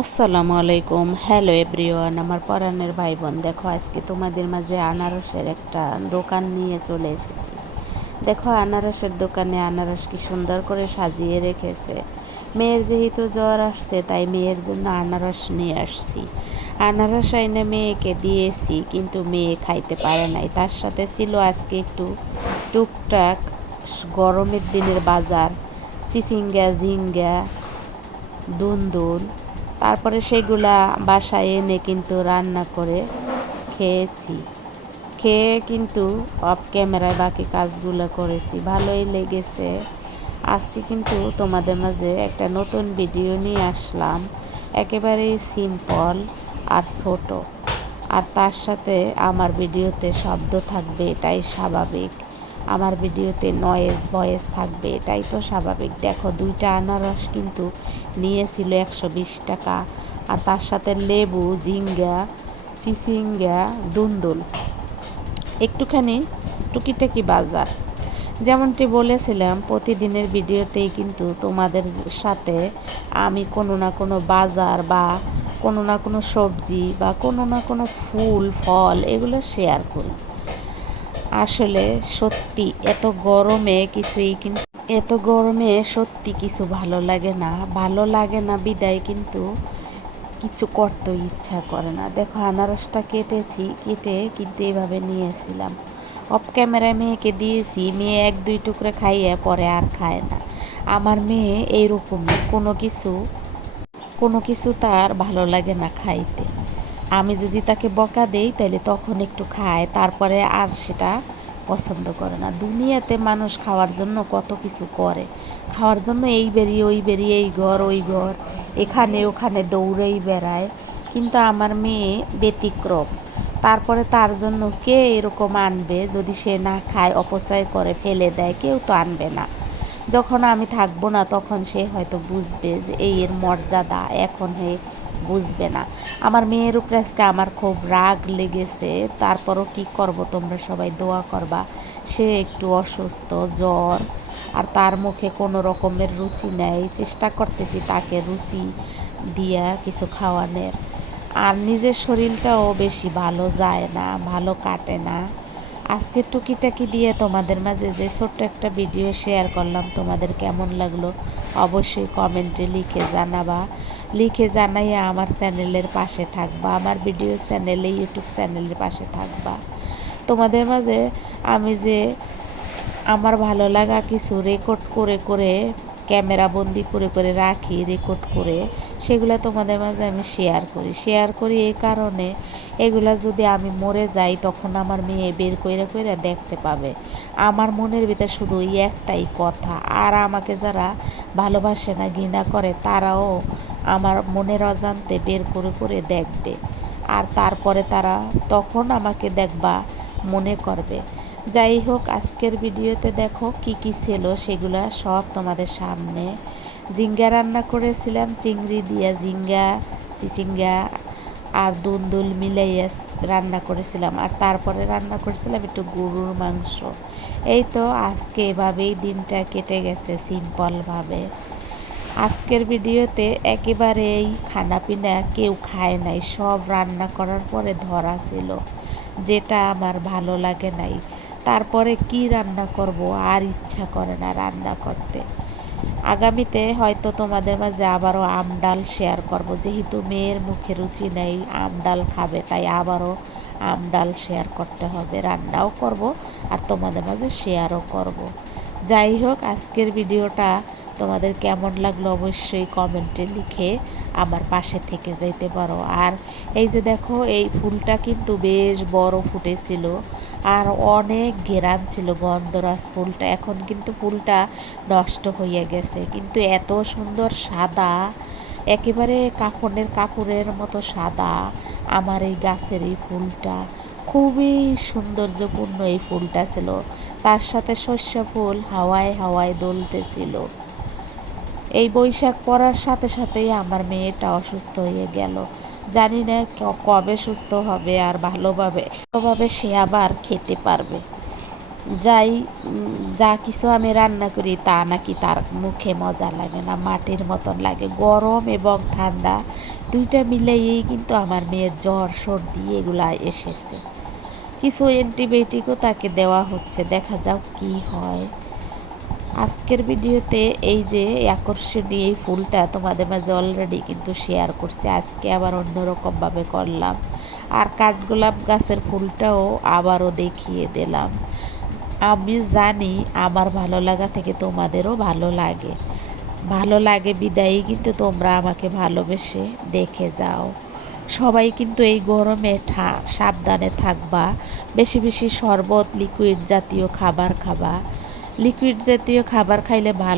আসসালামু আলাইকুম। Hello everyone, আমার পরাণের ভাই বোন। দেখো, আজকে তোমাদের মাঝে আনারসের একটা দোকান নিয়ে চলে এসেছি। দেখো, আনারসের দোকানে আনারস কি সুন্দর করে সাজিয়ে রেখেছে। মেয়ের যেহেতু জ্বর আসছে, তাই মেয়ের জন্য আনারস নিয়ে আসছি। আনারস এনে মেয়েকে দিয়েছি, কিন্তু মেয়ে খাইতে পারে নাই। তার সাথে ছিল আজকে একটু টুকটাক গরমের দিনের বাজার, চিচিঙ্গা, ঝিঙ্গা, দুন্দুল। তারপরে সেগুলা বাসায় এনে কিন্তু রান্না করে খেয়েছি। খেয়ে কিন্তু অফ ক্যামেরায় বাকি কাজগুলো করেছি, ভালোই লেগেছে। আজকে কিন্তু তোমাদের মাঝে একটা নতুন ভিডিও নিয়ে আসলাম, একেবারেই সিম্পল আর ছোট। আর তার সাথে আমার ভিডিওতে শব্দ থাকবে, এটাই স্বাভাবিক। আমার ভিডিওতে নয়েজ ভয়েস থাকবে, এটাই তো স্বাভাবিক। দেখো, 2টা আনারস কিন্তু নিয়েছিল 120 টাকা। আর তার সাথে লেবু, ঝিঙ্গা, চিচিঙ্গা, দুন্দুল, একটুখানি টুকিটাকি বাজার। যেমনটি বলেছিলাম, প্রতিদিনের ভিডিওতেই কিন্তু তোমাদের সাথে আমি কোনো না কোনো বাজার বা কোনো না কোনো সবজি বা কোনো না কোনো ফুল ফল এগুলো শেয়ার করি। আসলে সত্যি এত গরমে সত্যি কিছু ভালো লাগে না। ভালো লাগে না বিদায় কিন্তু কিছু করতেও ইচ্ছা করে না। দেখো, আনারসটা কেটে কিন্তু এভাবে নিয়েছিলাম। অফ ক্যামেরায় মেয়েকে দিয়েছি, মেয়ে 1-2 টুকরো খাইয়ে পরে আর খায় না। আমার মেয়ে এইরকমই, কোনো কিছু তার ভালো লাগে না খাইতে। আমি যদি তাকে বকা দেই তাহলে তখন একটু খায়, তারপরে আর সেটা পছন্দ করে না। দুনিয়াতে মানুষ খাওয়ার জন্য কত কিছু করে, খাওয়ার জন্য এই বেরিয়ে ওই বেরিয়ে, এই ঘর ওই ঘর, এখানে ওখানে দৌড়েই বেড়ায়। কিন্তু আমার মেয়ে ব্যতিক্রম। তারপরে তার জন্য কে এরকম আনবে? যদি সে না খায়, অপচয় করে ফেলে দেয়, কেউ তো আনবে না। যখন আমি থাকবো না তখন সে হয়তো বুঝবে যে এই এর মর্যাদা, এখন বুঝবে না। আমার মেয়ের উপরে আজকে আমার খুব রাগ লেগেছে। তারপরও কি করব, তোমরা সবাই দোয়া করবা। সে একটু অসুস্থ, জ্বর, আর তার মুখে কোনো রকমের রুচি নেই। চেষ্টা করতেছি তাকে রুচি দিয়া কিছু খাওয়ানোর। আর নিজের শরীরটাও বেশি ভালো যায় না, ভালো কাটে না। আজকে টুকিটাকি দিয়ে তোমাদের মাঝে যে ছোট্ট একটা ভিডিও শেয়ার করলাম, তোমাদের কেমন লাগলো অবশ্যই কমেন্টে লিখে জানাবা। লিখে জানাইয়া আমার চ্যানেলের পাশে থাকবা, আমার ভিডিও চ্যানেলে ইউটিউব চ্যানেলের পাশে থাকবা। তোমাদের মাঝে আমি যে আমার ভালো লাগা কিছু রেকর্ড করে করে, ক্যামেরা বন্দি করে করে রাখি, রেকর্ড করে, সেগুলো তোমাদের মাঝে আমি শেয়ার করি এই কারণে, এগুলা যদি আমি মরে যাই তখন আমার মেয়ে বের কইরা কইরা দেখতে পাবে। আমার মনের ভিতরে শুধু ওই একটাই কথা। আর আমাকে যারা ভালোবাসে না, ঘৃণা করে, তারাও আমার মনের অজান্তে বের করে করে দেখবে। আর তারপরে তারা তখন আমাকে দেখবা মনে করবে। যাই হোক, আজকের ভিডিওতে দেখো কি কি ছিল সেগুলো সব তোমাদের সামনে। ঝিঙ্গা রান্না করেছিলাম, চিংড়ি দিয়া ঝিঙ্গা, চিচিঙ্গা আর দুন্দুল মিলাইয়া রান্না করেছিলাম। আর তারপরে রান্না করেছিলাম একটু গরুর মাংস। এই তো আজকে এভাবেই দিনটা কেটে গেছে সিম্পলভাবে। আজকের ভিডিওতে একেবারেই খানাপিনা কেউ খায় নাই, সব রান্না করার পরে ধরা ছিল, যেটা আমার ভালো লাগে নাই। তারপরে কি রান্না করব, আর ইচ্ছা করে না রান্না করতে। আগামীতে হয়তো তোমাদের মাঝে আবারও আম ডাল শেয়ার করব, যেহেতু মেয়ের মুখে রুচি নেই, আম ডাল খাবে, তাই আবারও আম ডাল শেয়ার করতে হবে। রান্নাও করব আর তোমাদের মাঝে শেয়ারও করব। যাই হোক, আজকের ভিডিওটা তোমাদের কেমন লাগলো অবশ্যই কমেন্টে লিখে আমার পাশে থেকে যেতে পারো। আর এই যে দেখো, এই ফুলটা কিন্তু বেশ বড় ফুটেছিল আর অনেক ঘেরান ছিল গন্ধরাজ ফুলটা। এখন কিন্তু ফুলটা নষ্ট হয়ে গেছে, কিন্তু এত সুন্দর সাদা, একেবারে কাপড়ের মতো সাদা আমার এই গাছের এই ফুলটা। খুবই সৌন্দর্যপূর্ণ এই ফুলটা ছিল। তার সাথে সর্ষা ফুল হাওয়ায় হাওয়ায় দুলতেছিল। এই বৈশাখ পড়ার সাথে সাথেই আমার মেয়েটা অসুস্থ হয়ে গেল। জানি না কবে সুস্থ হবে আর ভালোভাবে সে আবার খেতে পারবে। যাই যা কিছু আমি রান্না করি তা নাকি তার মুখে মজা লাগে না, মাটির মতন লাগে। গরম এবং ঠান্ডা দুইটা মিলাইয়েই কিন্তু আমার মেয়ের জ্বর সর্দি এগুলা এসেছে। কিছু অ্যান্টিবায়োটিকও তাকে দেওয়া হচ্ছে, দেখা যাক কি হয়। আজকের ভিডিওতে এই যে আকর্ষণীয় এই ফুলটা তোমাদের মাঝে অলরেডি কিন্তু শেয়ার করছি, আজকে আবার অন্যরকমভাবে করলাম। আর কাঠগোলাপ গাছের ফুলটাও আবারও দেখিয়ে দিলাম। আমি জানি আমার ভালো লাগা থেকে তোমাদেরও ভালো লাগে বিদায়ী কিন্তু তোমরা আমাকে ভালোবেসে দেখে যাও। সবাই কিন্তু এই গরমে সাবধানে থাকবা, বেশি বেশি শরবত লিকুইড জাতীয় খাবার খাবা। লিকুইড জাতীয় খাবার খাইলে ভালো।